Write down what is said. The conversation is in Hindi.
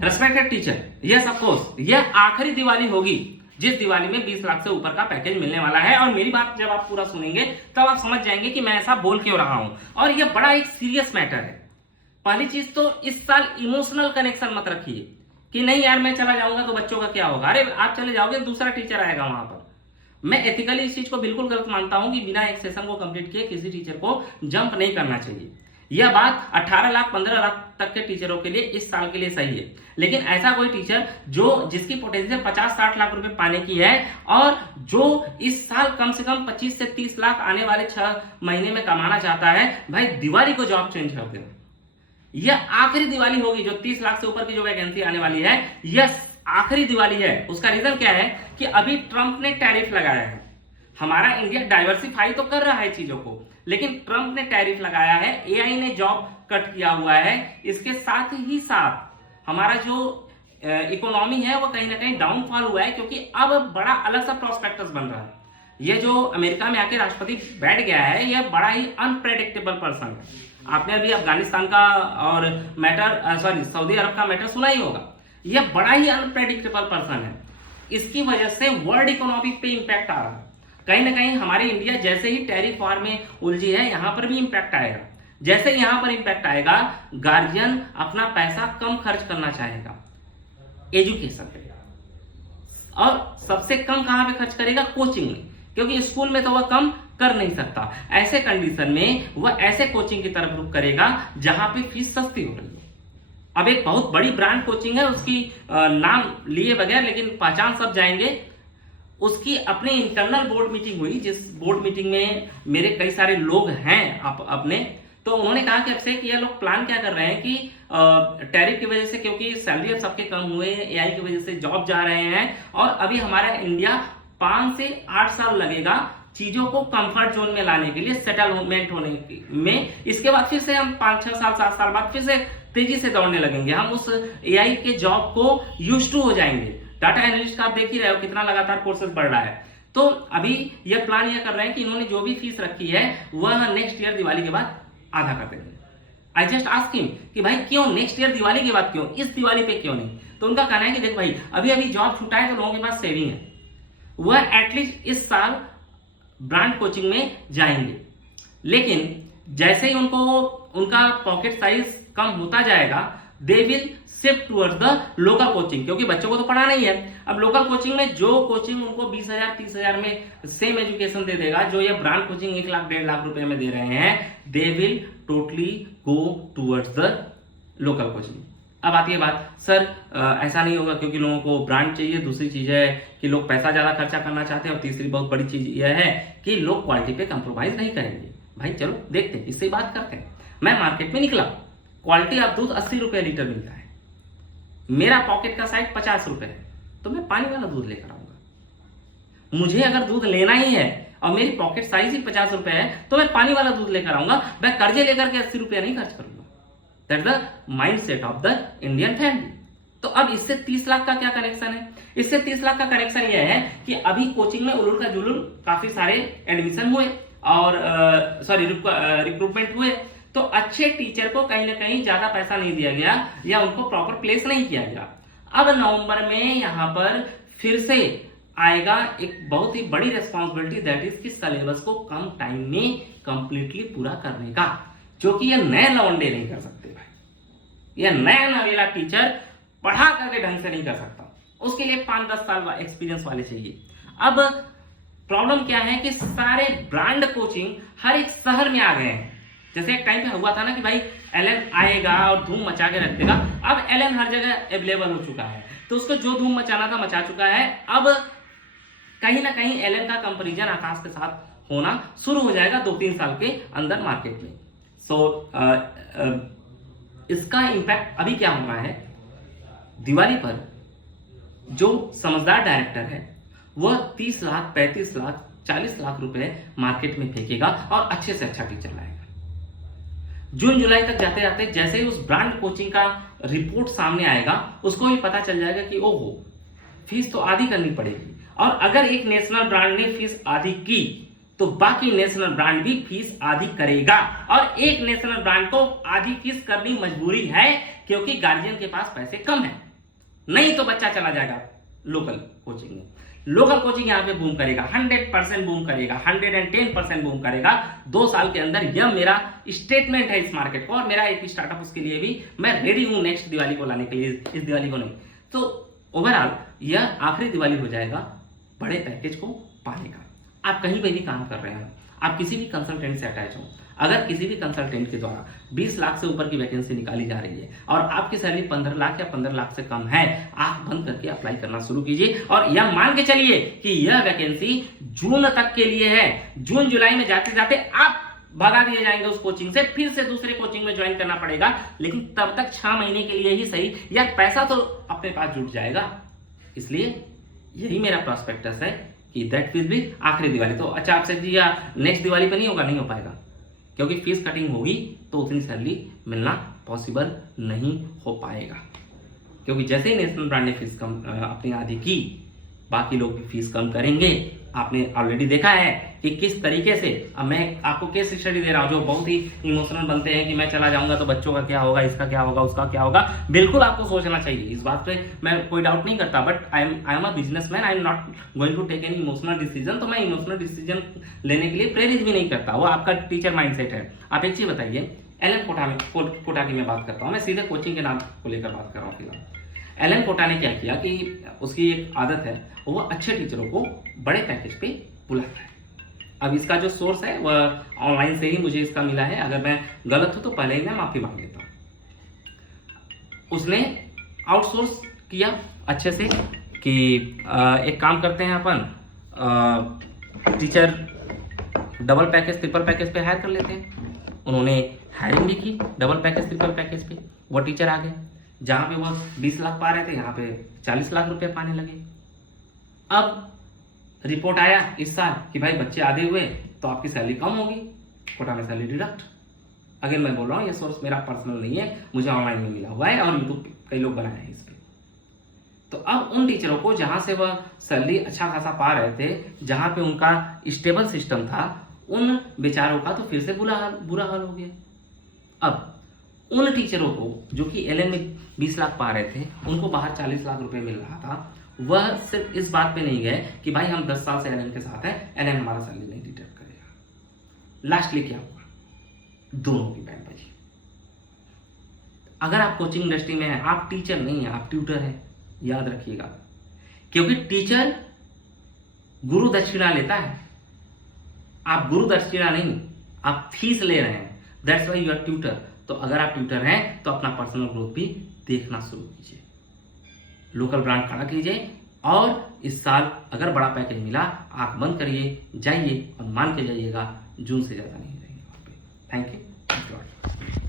Respected teacher, yes of course, यह आखिरी दिवाली होगी जिस दिवाली में 20 लाख से ऊपर का पैकेज मिलने वाला है। और मेरी बात जब आप पूरा सुनेंगे तब आप समझ जाएंगे कि मैं ऐसा बोल क्यों रहा हूं। और यह बड़ा एक सीरियस मैटर है। पहली चीज तो इस साल इमोशनल कनेक्शन मत रखिए कि नहीं यार मैं चला जाऊंगा तो बच्चों का क्या होगा। अरे आप चले जाओगे, दूसरा टीचर आएगा वहां पर। मैं एथिकली इस चीज को बिल्कुल गलत मानता हूं कि बिना एक सेशन को कंप्लीट किए किसी टीचर को जंप नहीं करना चाहिए। यह बात 18 लाख 15 लाख तक के टीचरों के लिए इस साल के लिए सही है। लेकिन ऐसा कोई टीचर जिसकी पोटेंशियल 50-60 लाख रुपए पाने की है और जो इस साल कम से कम 25 से 30 लाख आने वाले 6 महीने में कमाना चाहता है, भाई दिवाली को जॉब चेंज कर दो। यह आखिरी दिवाली होगी जो 30 लाख से ऊपर की जो वैकेंसी आने वाली है, यह आखिरी दिवाली है। उसका रीजन क्या है कि अभी ट्रंप ने टैरिफ लगाया है। हमारा इंडिया डाइवर्सिफाई तो कर रहा है चीजों को, लेकिन ट्रंप ने टैरिफ लगाया है, एआई ने जॉब कट किया हुआ है। इसके साथ ही साथ हमारा जो इकोनॉमी है वो कहीं ना कहीं डाउनफॉल हुआ है, क्योंकि अब बड़ा अलग सा प्रोस्पेक्टस बन रहा है। ये जो अमेरिका में आके राष्ट्रपति बैठ गया है, यह बड़ा ही अनप्रेडिक्टेबल पर्सन है। आपने अभी अफगानिस्तान का और सऊदी अरब का मैटर सुना ही होगा। यह बड़ा ही अनप्रेडिक्टेबल पर्सन है। इसकी वजह से वर्ल्ड इकोनॉमी पे इंपैक्ट आ रहा है। कहीं ना कहीं हमारे इंडिया जैसे ही टैरिफ वॉर में उलझी है, यहां पर भी इंपैक्ट आएगा। जैसे यहां पर इंपैक्ट आएगा, गार्जियन अपना पैसा कम खर्च करना चाहेगा एजुकेशन पे, और सबसे कम कहां पे खर्च करेगा? कोचिंग में, क्योंकि स्कूल में तो वह कम कर नहीं सकता। ऐसे कंडीशन में वह ऐसे कोचिंग की तरफ रुख करेगा जहां पे फीस सस्ती हो रही है। अब एक बहुत बड़ी ब्रांड कोचिंग है, उसकी नाम लिए बगैर लेकिन पहचान सब जाएंगे। उसकी अपने इंटरनल बोर्ड मीटिंग हुई, जिस बोर्ड मीटिंग में मेरे कई सारे लोग हैं अपने, तो उन्होंने कहा कि अभिषेक ये लोग प्लान क्या कर रहे हैं कि टैरिफ की वजह से, क्योंकि सैलरी अब सबके कम हुए, एआई की वजह से जॉब जा रहे हैं, और अभी हमारा इंडिया 5 से 8 साल लगेगा चीजों को कंफर्ट जोन में लाने के लिए, सेटलमेंट होने में। इसके बाद फिर से हम 5-6 साल 7 साल बाद फिर से तेजी से दौड़ने लगेंगे। हम उस एआई के जॉब को यूज टू हो जाएंगे। डाटा एनालिस्ट का आप देख ही रहे हो कितना लगातार कोर्सेज बढ़ रहा है। तो अभी यह प्लान यह कर रहे हैं कि इन्होंने जो भी फीस रखी है वह नेक्स्ट ईयर दिवाली के बाद आधा कर देंगे। आई जस्ट आस्क हिम कि भाई क्यों नेक्स्ट ईयर दिवाली के बाद, क्यों इस दिवाली पे क्यों नहीं? तो उनका कहना है कि देख भाई अभी अभी जॉब छूटा है तो लोगों के पास सेविंग है, वह एटलीस्ट इस साल ब्रांड कोचिंग में जाएंगे। लेकिन जैसे ही उनका पॉकेट साइज कम होता जाएगा, they will shift towards the local coaching, क्योंकि बच्चों को तो पढ़ाना ही है। अब लोकल कोचिंग में जो कोचिंग उनको 20,000-30,000 में सेम एजुकेशन दे देगा, जो ये ब्रांड कोचिंग 1 लाख 1.5 लाख रुपए में दे रहे हैं, they will totally go towards the local coaching. अब आती है बात, सर ऐसा नहीं होगा क्योंकि लोगों को ब्रांड चाहिए। दूसरी चीज है कि लोग पैसा ज्यादा खर्चा करना चाहते हैं, और तीसरी बहुत बड़ी चीज यह है कि लोग क्वालिटी पे कंप्रोमाइज नहीं करेंगे। भाई चलो देखते हैं, इससे बात करते हैं। मैं मार्केट में निकला, क्वालिटी ऑफ दूध 80 रुपए लीटर मिलता है, मेरा पॉकेट का साइज 50 रुपए है, तो मैं पानी वाला दूध लेकर आऊंगा। मुझे अगर दूध लेना ही है और मेरी पॉकेट साइज ही 50 रुपए है, तो मैं पानी वाला दूध लेकर आऊंगा। मैं कर्जे लेकर के 80 रुपया नहीं खर्च करूंगा। That's the mindset of the Indian family. तो अब इससे 30 लाख का क्या कनेक्शन है? इससे 30 लाख का कनेक्शन यह है कि अभी कोचिंग में उलूल का जुलूल काफी सारे एडमिशन हुए और रिक्रूटमेंट हुए, तो अच्छे टीचर को कहीं ना कहीं ज्यादा पैसा नहीं दिया गया या उनको प्रॉपर प्लेस नहीं किया गया। अब नवंबर में यहां पर फिर से आएगा एक बहुत ही बड़ी रिस्पॉन्सिबिलिटी, दैट इज कि सिलेबस को कम टाइम में कंप्लीटली पूरा करने का, जो कि ये नए लवंडे नहीं कर सकते भाई। ये नया नवेला टीचर पढ़ा करके ढंग से नहीं कर सकता, उसके लिए 5-10 साल एक्सपीरियंस वाले चाहिए। अब प्रॉब्लम क्या है कि सारे ब्रांड कोचिंग हर एक शहर में आ गए हैं। जैसे एक टाइम पे हुआ था ना कि भाई एलन आएगा और धूम मचा के रख देगा। अब एलन हर जगह अवेलेबल हो चुका है, तो उसको जो धूम मचाना था मचा चुका है। अब कहीं ना कहीं एलन का कंपैरिजन आकाश के साथ होना शुरू हो जाएगा 2-3 साल के अंदर मार्केट में। इसका इंपैक्ट अभी क्या होना है, दिवाली पर जो समझदार डायरेक्टर है वह 30 लाख 35 लाख 40 लाख रुपए मार्केट में फेंकेगा और अच्छे से अच्छा टीचर लाएगा। जून जुलाई तक जाते जाते जैसे ही उस ब्रांड कोचिंग का रिपोर्ट सामने आएगा, उसको भी पता चल जाएगा कि ओहो फीस तो आधी करनी पड़ेगी, और अगर एक नेशनल ब्रांड ने फीस आधी की तो बाकी नेशनल ब्रांड भी फीस आधी करेगा। और एक नेशनल ब्रांड को आधी फीस करनी मजबूरी है, क्योंकि गार्जियन के पास पैसे कम है। नहीं तो बच्चा चला जाएगा लोकल कोचिंग में। लोकल कोचिंग यहाँ पे बूम करेगा, 100% बूम करेगा, 110% बूम करेगा 2 साल के अंदर। यह मेरा स्टेटमेंट है इस मार्केट को, और मेरा एक स्टार्टअप उसके लिए भी मैं रेडी हूँ नेक्स्ट दिवाली को लाने के लिए, इस दिवाली को नहीं। तो ओवरऑल यह आखिरी दिवाली हो जाएगा बड़े पैकेज को पाने का। आप कहीं पे भी काम कर रहे हैं, आप किसी भी कंसल्टेंट से अटैच हो, अगर किसी भी कंसल्टेंट के द्वारा 20 लाख से ऊपर की वैकेंसी निकाली जा रही है और आपकी सैलरी 15 लाख या 15 लाख से कम है, आंख बंद करके अप्लाई करना शुरू कीजिए। और यह मान के चलिए कि यह वैकेंसी जून तक के लिए है। जून जुलाई में जाते जाते आप भगा दिए जाएंगे उस कोचिंग से, फिर से दूसरे कोचिंग में ज्वाइन करना पड़ेगा, लेकिन तब तक 6 महीने के लिए ही सही, या पैसा तो अपने पास जुट जाएगा। इसलिए यही मेरा प्रॉस्पेक्टस है कि दैट फीस भी आखिरी दिवाली। तो अच्छा आप सर जी या नेक्स्ट दिवाली पर नहीं होगा, नहीं हो पाएगा, क्योंकि फीस कटिंग होगी तो उतनी सैलरी मिलना पॉसिबल नहीं हो पाएगा। क्योंकि जैसे ही नेशनल ब्रांड ने फीस कम अपनी आधी की, बाकी लोग भी फीस कम करेंगे। आपने ऑलरेडी देखा है कि किस तरीके से, अब मैं आपको केस स्टडी दे रहा हूं जो बहुत ही इमोशनल बनते हैं कि मैं चला जाऊंगा तो बच्चों का क्या होगा, इसका क्या होगा, उसका क्या होगा। बिल्कुल आपको सोचना चाहिए, इस बात पे मैं कोई डाउट नहीं करता, but I am a businessman, I am not going to take any emotional decision. तो मैं इमोशनल डिसीजन लेने के लिए प्रेरित भी नहीं करता, वो आपका टीचर माइंडसेट है। आप एक चीज बताइए, एलन कोटा की मैं बात करता हूँ, मैं सीधे कोचिंग के नाम को लेकर बात कर रहा हूँ फिलहाल। एलन कोटा ने क्या किया कि उसकी एक आदत है, वो अच्छे टीचरों को बड़े पैकेज पे बुलाता है। अब इसका जो सोर्स है वह ऑनलाइन से ही मुझे इसका मिला है, अगर मैं गलत हूं तो पहले ही मैं माफी मांग लेता हूं। उसने आउटसोर्स किया अच्छे से कि एक काम करते हैं अपन, teacher double package triple package पे हायर कर लेते हैं। उन्होंने हायरिंग भी की डबल पैकेज ट्रिपल पैकेज पे, वो टीचर आ गए। जहां पे वो 20 लाख पा रहे थे, यहाँ पे 40 लाख रुपए पाने लगे। अब रिपोर्ट आया इस साल कि भाई बच्चे आधे हुए तो आपकी सैलरी कम होगी, कोटा में सैलरी डिडक्ट। अगेन मैं बोल रहा हूँ ये सोर्स मेरा पर्सनल नहीं है, मुझे ऑनलाइन में मिला हुआ है और यूट्यूब कई लोग बनाए हैं इस पे। तो अब उन टीचरों को जहां से वह सैलरी अच्छा खासा पा रहे थे, जहां पे उनका स्टेबल सिस्टम था, उन बेचारों का तो फिर से बुरा हाल हो गया। अब उन टीचरों को जो कि एलएन में 20 लाख पा रहे थे, उनको बाहर 40 लाख रुपए मिल रहा था। वह सिर्फ इस बात पे नहीं गए कि भाई हम 10 साल से एलएन के साथ हैं, एलएन हमारा सैलरी नहीं डिडक्ट करेगा। लास्टली क्या हुआ, दोनों की बैंड बजी। अगर आप कोचिंग इंडस्ट्री में हैं, आप टीचर नहीं है, आप ट्यूटर हैं, याद रखिएगा। क्योंकि टीचर गुरु दक्षिणा लेता है, आप गुरु दक्षिणा नहीं, आप फीस ले रहे हैं, that's why you are tutor. तो अगर आप ट्यूटर हैं तो अपना पर्सनल ग्रोथ भी देखना शुरू कीजिए, लोकल ब्रांड खड़ा कीजिए, और इस साल अगर बड़ा पैकेज मिला, आंख बंद करिए, जाइए और मान के जाइएगा, जून से ज्यादा नहीं रहेंगे। Thank you.